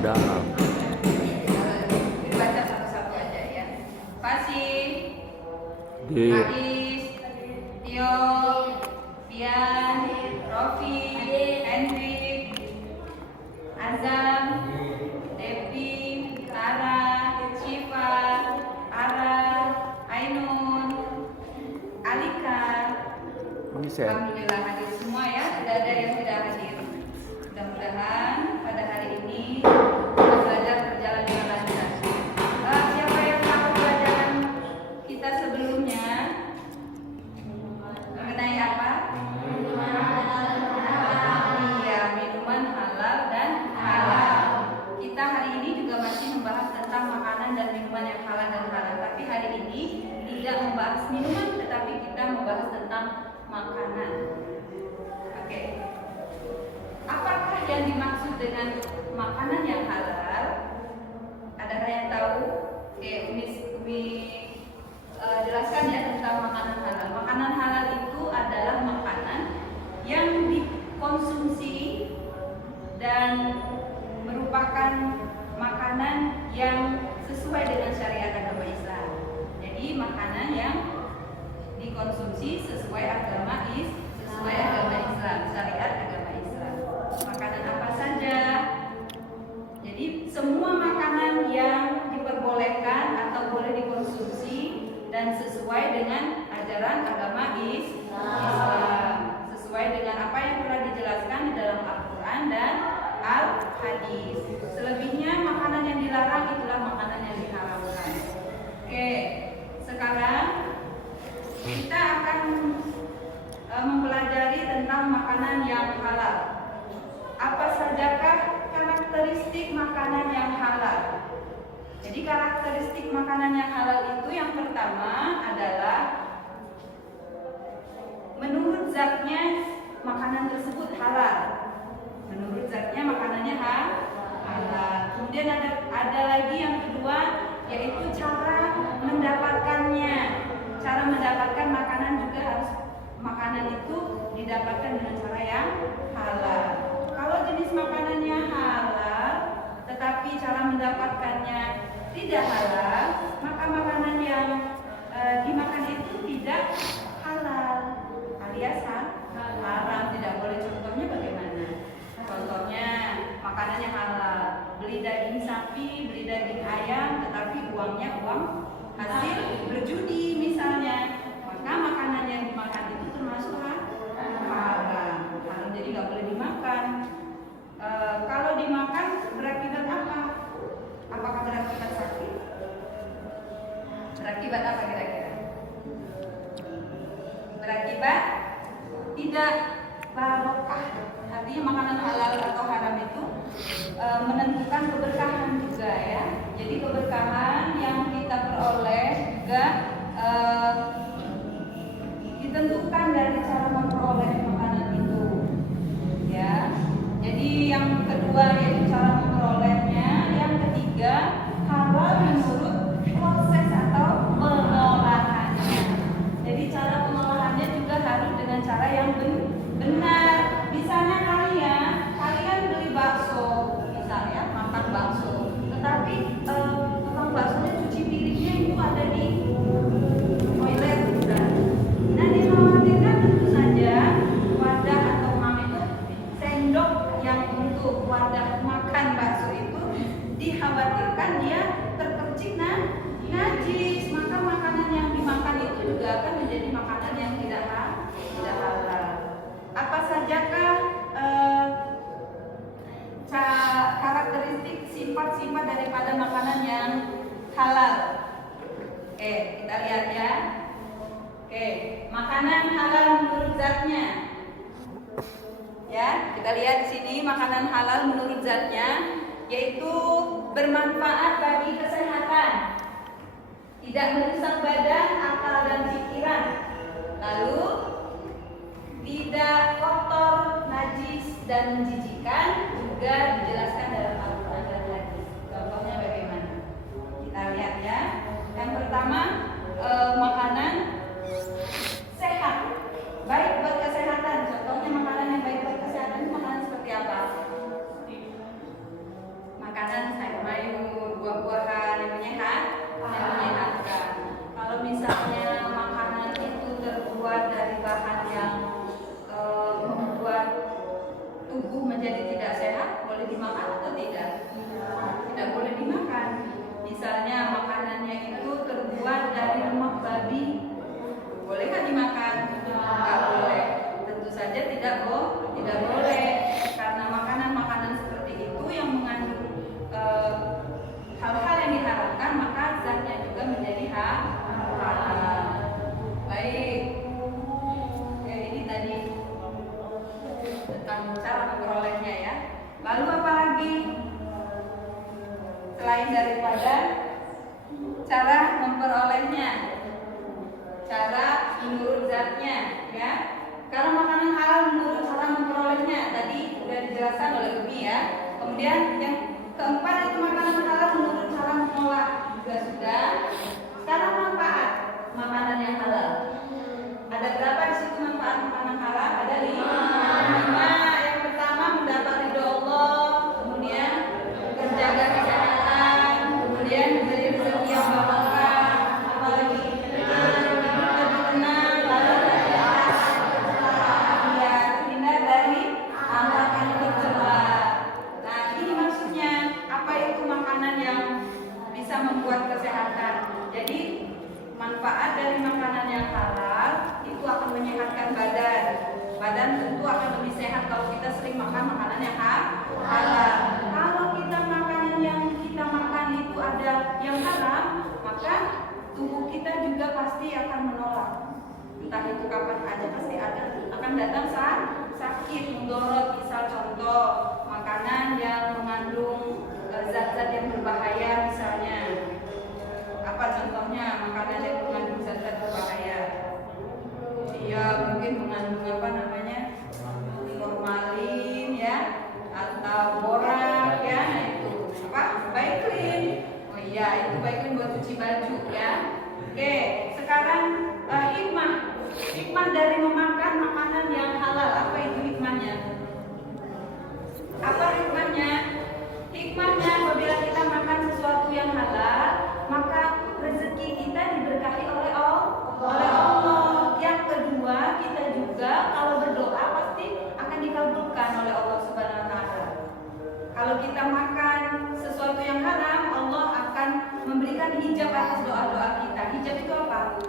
ibadah. Dibaca satu-satu aja ya. Fasih, Di Adis, Tio, Pian, Rofi, Hendrik, Azam, Devi, Tara, Syifa, Ara, Ainun, Alika. bisa. Alhamdulillah hadir semua ya. Tidak ada yang tidak hadir. Mudah-mudahan pada hari ini belajar berjalan dengan lancar. Siapa yang tahu pelajaran kita sebelumnya mengenai apa? Iya, minuman halal dan haram. Kita hari ini juga masih membahas tentang makanan dan minuman yang halal dan haram. Tapi hari ini tidak membahas minuman, tetapi kita membahas tentang makanan. Oke. Apakah yang dimaksud dengan makanan yang halal? Adakah yang tahu? Oke, Umi jelaskan ya tentang makanan halal. Makanan halal itu adalah makanan yang dikonsumsi dan merupakan makanan yang sesuai dengan syariat agama Islam. Jadi makanan yang dikonsumsi sesuai agama Islam, syariat agama Islam. Makanan apa saja? Jadi semua makanan yang diperbolehkan atau boleh dikonsumsi dan sesuai dengan ajaran agama Islam, sesuai dengan apa yang telah dijelaskan di dalam Al-Quran dan Al-Hadis. Selebihnya makanan yang dilarang itulah makanan yang diharamkan. Oke, sekarang kita akan mempelajari tentang makanan yang halal. Apa sajakah karakteristik makanan yang halal? Jadi karakteristik makanan yang halal itu yang pertama adalah menurut zatnya makanan tersebut halal. Menurut zatnya makanannya halal. Kemudian ada lagi yang kedua yaitu cara mendapatkannya. Cara mendapatkan makanan juga harus makanan itu didapatkan dengan cara yang halal. Kalau jenis makanannya halal tetapi cara mendapatkannya tidak halal, maka makanan yang dimakan itu tidak halal alias haram, tidak boleh. Contohnya bagaimana? Contohnya makanannya halal, beli daging sapi, beli daging ayam, tetapi uangnya uang hasil berjudi misalnya, maka makanan yang dimakan itu termasuk haram. Jadi nggak boleh dimakan. Kalau dimakan berakibat apa? Apakah berakibat sakit? Berakibat apa kira-kira? Berakibat tidak barokah. Artinya makanan halal atau haram itu menentukan keberkahan juga ya. Jadi keberkahan yang kita peroleh juga ditentukan dari cara memperoleh makanan itu ya. Jadi yang kedua yaitu cara memperolehnya. Yang ketiga halal menurut proses atau pengolahannya. Jadi cara pengolahannya juga harus dengan cara yang benar. Misalnya kalian beli bakso, misalnya makan bakso, tetapi tukang baksonya cuci piringnya itu ada di toilet. Nah, dikhawatirkan tentu saja wadah atau itu sendok yang untuk wadah makan bakso itu dikhawatirkan dia terpercik najis, maka makanan yang dimakan itu juga akan menjadi makanan yang tidak halal. Apa sajakah karakteristik sifat-sifat daripada makanan yang halal? Oke, kita lihat ya. Oke, makanan halal menurut zatnya. Ya, kita lihat di sini makanan halal menurut zatnya yaitu bermanfaat bagi kesehatan, tidak merusak badan, akal dan pikiran. Lalu tidak kotor, najis dan menjijikan, juga dijelaskan dalam Al-Quran dan Hadis. Contohnya bagaimana? Kita lihat ya. Yang pertama makanan sehat, baik buat kesehatan. Contohnya makanan yang baik buat kesehatan itu makanan seperti apa? Makanan nggak dimakan? Nggak boleh. Tentu saja tidak boleh, karena makanan-makanan seperti itu yang mengandung hal-hal yang diharamkan, maka zatnya juga menjadi halal. Baik. Ya, ini tadi tentang cara memperolehnya ya. Lalu apa lagi? Selain daripada cara memperolehnya, cara menurut zatnya ya. Karena makanan halal menurut cara memperolehnya tadi sudah dijelaskan oleh Umi ya. Kemudian yang keempat itu makanan halal menurut cara mengolah juga sudah. Sekarang manfaat makanan yang halal. Ada berapa di situ manfaat makanan halal? Ada 5. Yang pertama mendapat ridho Allah, kemudian terjaga kesehatan, kemudian diberi rezeki yang barokah, apalagi lebih tenang, lalu ya terhindar dari amalkan tercela. Nah, ini maksudnya apa itu makanan yang bisa membuat kesehatan. Jadi manfaat dari makanan yang halal itu akan menyehatkan badan. Badan tentu akan lebih sehat kalau kita sering makan makanan yang halal. Kalau kita makanan yang kita makan itu ada yang haram, maka tubuh kita juga pasti akan menolak. Entah itu kapan aja pasti akan datang sakit, mudorot. Misal contoh makanan yang mengandung zat-zat yang berbahaya misalnya. Apa contohnya makanan yang mengandung zat-zat berbahaya? Iya, mungkin mengandung apa namanya? Formalin ya, atau borak ya. Nah itu apa? Baiklin. Oh iya, itu baiklin buat cuci baju ya. Oke, sekarang hikmah dari memakan makanan yang halal. Apa itu hikmahnya? Apa hikmahnya? Hikmahnya apabila kita makan sesuatu yang halal, maka rezeki kita diberkahi oleh Allah. Yang kedua, kita juga kalau berdoa pasti akan dikabulkan oleh Allah Subhanahu wa taala. Kalau kita makan sesuatu yang haram, Allah akan memberikan hijab atas doa-doa kita. Hijab itu apa?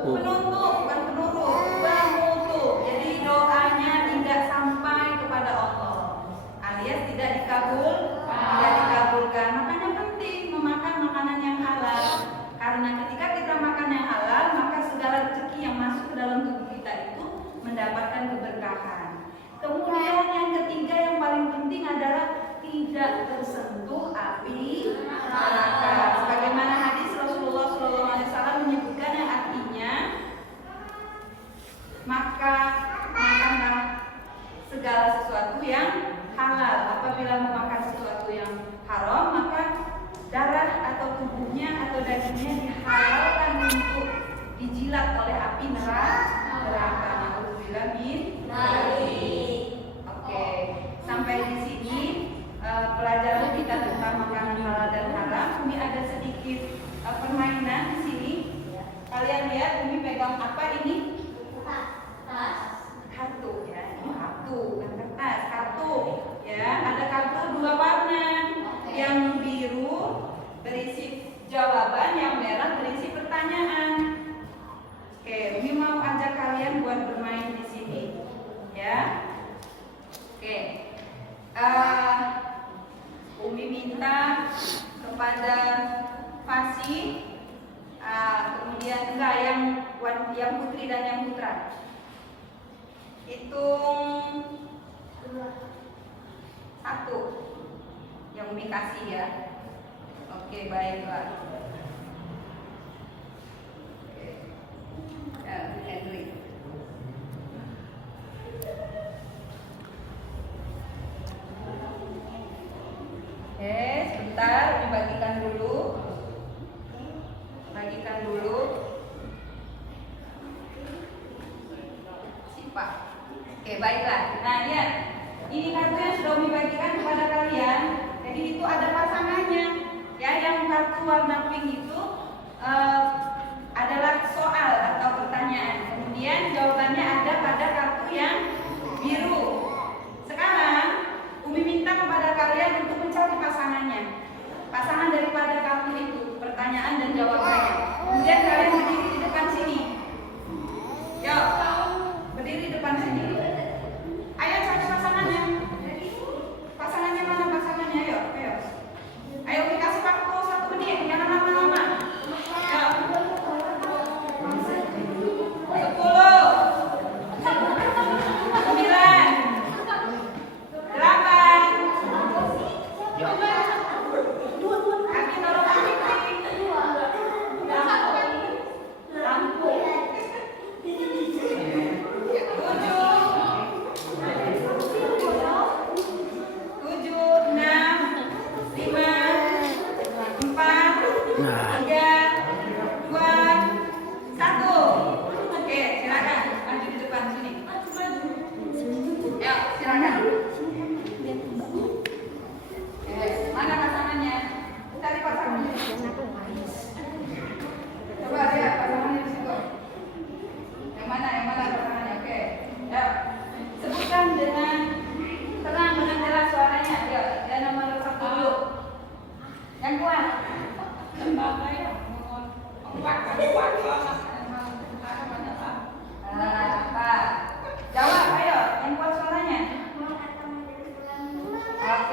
Penutup, bukan penurut, penutup. Jadi doanya tidak sampai kepada Allah, alias tidak dikabulkan. Makanya penting memakan makanan yang halal. Karena ketika kita makan yang halal, maka segala rezeki yang masuk ke dalam tubuh kita itu mendapatkan keberkahan. Kemudian yang ketiga yang paling penting adalah tidak tersentuh api neraka. Sebagaimana hadis Rasulullah SAW menyebutkan yang artinya, maka makanlah segala sesuatu yang halal. Apabila memakan sesuatu yang haram, maka darah atau tubuhnya atau dagingnya dihalalkan untuk dijilat oleh api neraka. Alhamdulillah min. Oke, sampai di sini pelajaran kita tentang makanan halal dan haram. Umi ada sedikit permainan di sini. Kalian lihat Umi pegang apa ini? Kartu ya, ini kartu, bukan kertas, kartu. Ya, ada kartu 2 warna. Yang biru berisi jawaban, yang merah berisi pertanyaan. Oke, Umi mau ajak kalian buat bermain di sini, ya. Oke, Umi minta kepada Fasi, kemudian enggak yang putri dan yang putra. Hitung 1 yang Umi kasih ya. Oke, baiklah. Oke. Ya, Henry. Oke, sebentar Umi bagikan dulu. Sipak. Oke, baiklah. Nah, lihat. Ini kartu yang sudah Umi bagikan kepada kalian. Jadi itu ada pasangannya. Ya, yang kartu warna pink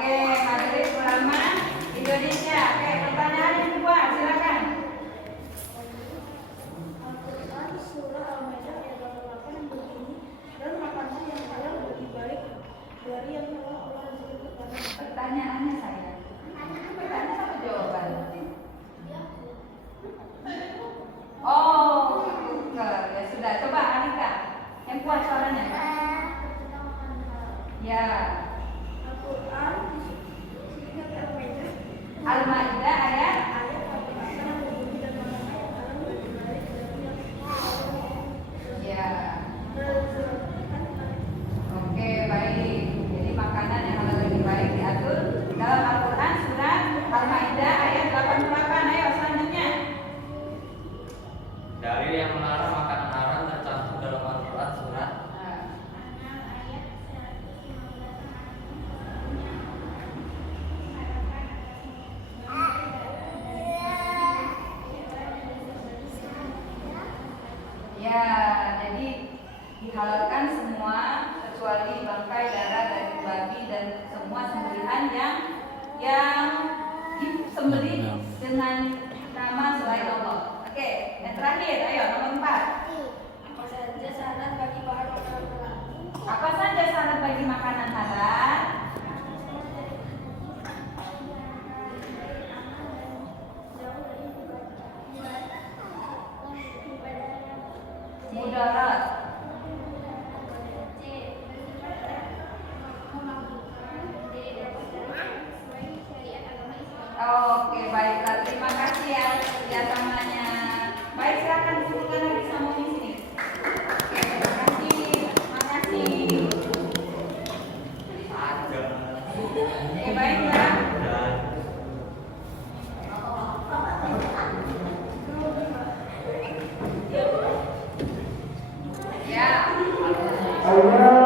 Oke, Majelis Ulama Indonesia. Oke, pertanyaan yang kedua, silakan. Al-Quran surah Al-Maidah ayat 88 yang berbunyi, dan makanan yang halal lebih baik dari yang telah Allah rezeki kepada Pertanyaannya saya. Pertanyaan apa jawaban? Oh, ya sudah. Coba Alika, yang kuat suaranya. Ya. Al-Quran surat Al-Maidah Al-Maidah ayat. ayat 88 yang berbunyi, dan makanan yang halal lebih baik dari yang Ya. rezeki. Oke, baik. Jadi makanan yang halal lebih baik diatur dalam Al-Quran surat Al-Maidah ayat 88. Ayo selanjutnya. Dalil yang melarang makanan haram tercantum dalam Al-Quran surat Ya, jadi dihalalkan semua kecuali bangkai, darah dari babi dan semua sembelihan yang disembelih dengan nama selain Allah. Oke, yang terakhir, ayo nomor 4. Apa saja syarat bagi bahan makanan halal? Apa saja syarat bagi makanan halal? Mudarat. Oke, baiklah. Terima kasih ya kerjasamanya. Baik, silakan dudukkan lagi sama di sini. Oke, terima kasih. Terima kasih. ada Oke, baiklah. dan Ya. Allah